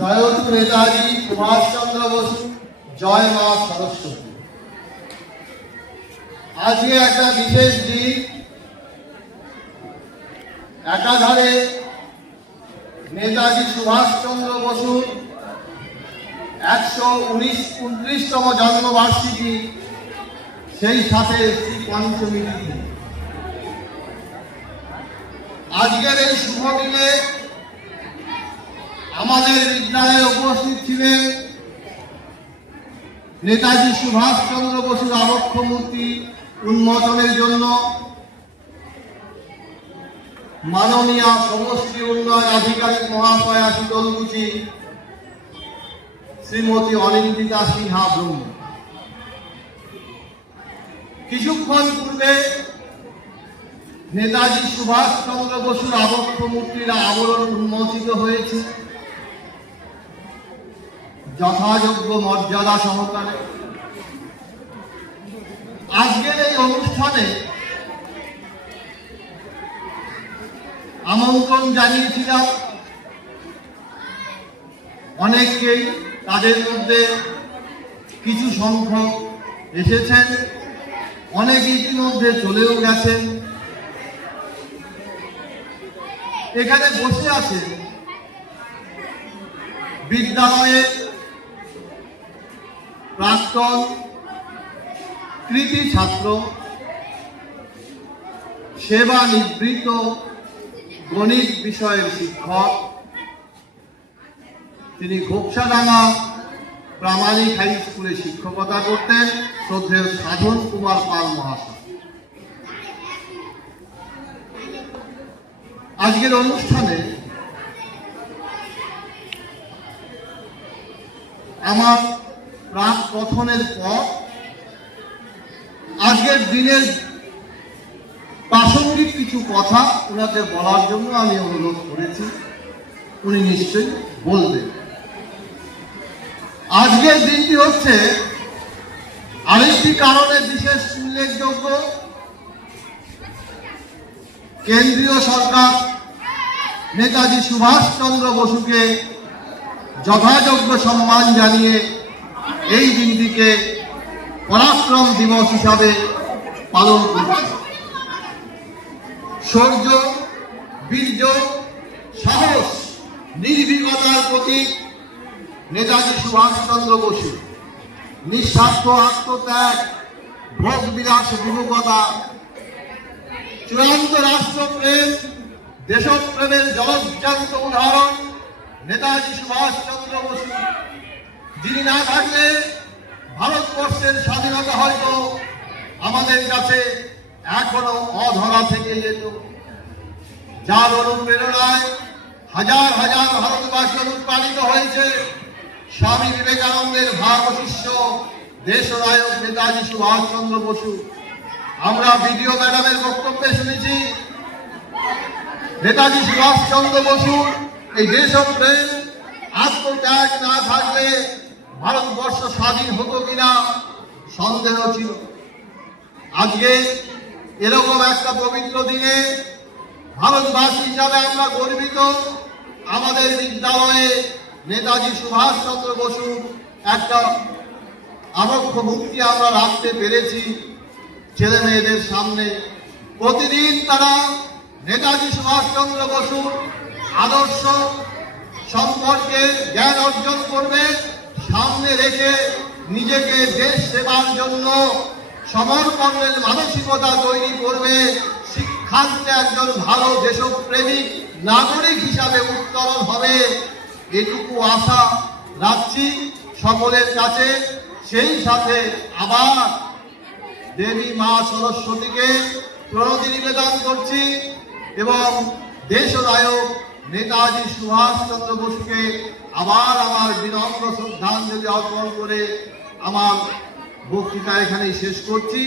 জয়তু নেতাজি সুভাষচন্দ্র বসু, জয় মা সরস্বতী। আজকে একটা বিশেষ দিন। একাধারে নেতাজি সুভাষচন্দ্র বসুর 129তম জন্মবার্ষিকী, সেই সাথে শ্রী পঞ্চমী তিথি। আজকের এই শুভ দিনে আমাদের বিদ্যালয়ে উপস্থিত ছিলেন নেতাজি সুভাষচন্দ্র বসুর আবক্ষ মূর্তি উন্মোচনের জন্য মাননীয় সমষ্টি উন্নয়ন আধিকারিক মহাশয়া শীতলকুচি শ্রীমতী অনিন্দিতা সিনহা ব্রহ্ম। কিছুক্ষণ পূর্বে নেতাজি সুভাষচন্দ্র বসুর আবক্ষ মূর্তির আবরণ উন্মোচিত হয়েছে যথাযোগ্য মর্যাদা সহকারে। আজকের এই অনুষ্ঠানে আমন্ত্রণ জানিয়েছিলাম অনেককেই, তাদের মধ্যে কিছু সংখ্যক এসেছেন, অনেক ইতিমধ্যে চলেও গেছেন। এখানে বসে আছে বিদ্যালয়ের প্রাক্তন কৃতি ছাত্র, সেবানিবৃত্ত গণিত বিষয়ের শিক্ষক, তিনি ঘোকসাডাঙ্গা প্রামাণিক হাই স্কুলে শিক্ষকতা করতেন, শ্রদ্ধেয় সাধন কুমার পাল মহাশয়। আজকের অনুষ্ঠানে আমার প্রাক কথনের পর আজকের দিনের প্রাসঙ্গিক কিছু কথা ওনাকে বলার জন্য আমি অনুরোধ করেছি, উনি নিশ্চয়ই বলবেন। আজকের দিনটি হচ্ছে আরেকটি কারণে বিশেষ উল্লেখযোগ্য। কেন্দ্রীয় সরকার নেতাজি সুভাষচন্দ্র বসুকে যথাযোগ্য সম্মান জানিয়ে এই দিনটিকে পরাক্রম দিবস হিসাবে পালন করছে। শৌর্য, বীর্য, সাহস, নির্ভীকতার প্রতীক নেতাজি সুভাষচন্দ্র বসু। নিঃস্বার্থ আত্মত্যাগ, ভোগ বিলাস বিমুখতা, চূড়ান্ত রাষ্ট্রপ্রেম, দেশপ্রেমের জলজ্জান্ত উদাহরণ নেতাজি সুভাষচন্দ্র বসু, যিনি না থাকলে ভারতবর্ষের স্বাধীনতা হয়তো আমাদের কাছে এখনো অধরা থেকে যেত। যার অনুপ্রেরণায় হাজার হাজার ভারতবাসী অনুপ্রাণিত হয়েছে স্বামী বিবেকানন্দের ভাব শিষ্য দেশনায়ক নেতাজি সুভাষচন্দ্র বসু। আমরা বিডিও ম্যাডামের বক্তব্যে শুনেছি নেতাজি সুভাষচন্দ্র বসুর এই দেশপ্রেম, আত্মত্যাগ না থাকলে ভারতবর্ষ স্বাধীন হতো কিনা সন্দেহ ছিল। আজকে এরকম একটা পবিত্র দিনে ভারতবাসী হিসাবে আমরা গর্বিত। আমাদের বিদ্যালয়ে নেতাজি সুভাষচন্দ্র বসু একটা আবক্ষ মূর্তি আমরা রাখতে পেরেছি ছেলে মেয়েদের সামনে। প্রতিদিন তারা নেতাজি সুভাষচন্দ্র বসুর আদর্শ সম্পর্কে জ্ঞান অর্জন করবে, সামনে রেখে নিজেকে দেশ সেবার জন্য সমর্পণের মানসিকতা তৈরি করবে, শিক্ষান্তে একজন ভালো দেশপ্রেমিক নাগরিক হিসাবে উত্তরণ হবে, এটুকু আশা রাখছি সকলের কাছে। সেই সাথে আবার দেবী মা সরস্বতীকে প্রণতি নিবেদন করছি এবং দেশনায়ক নেতাজি সুভাষচন্দ্র বসুকে আবার আমার বিনম্র শ্রদ্ধাঞ্জলি অর্পণ করে আমার বক্তৃতা এখানেই শেষ করছি।